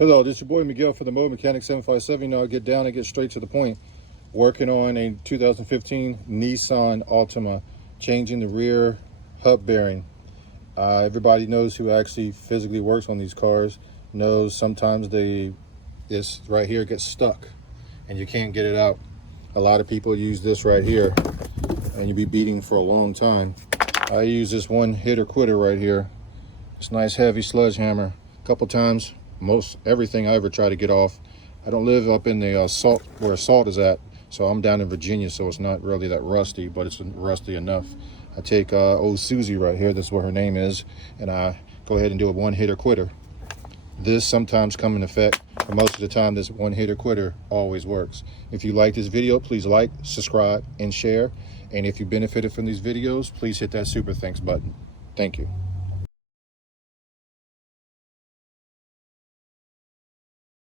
Hello, this is your boy Miguel for the Mobile Mechanic 757. You know, I get down and get straight to the point. Working on a 2015 Nissan Altima, changing the rear hub bearing. Everybody knows who actually physically works on these cars knows sometimes this right here gets stuck and you can't get it out. A lot of people use this right here and you'll be beating for a long time. I use this one hitter quitter right here. This nice heavy sledgehammer. A couple times, most everything I ever try to get off. I don't live up in the salt where salt is at, so I'm down in Virginia, so it's not really that rusty, but it's rusty enough. I take old Susie right here, that's what her name is, and I go ahead and do a one hitter quitter. This sometimes comes in effect, but most of the time this one hitter quitter always works. If you like this video, please like, subscribe, and share. And if you benefited from these videos, please hit that super thanks button. Thank you.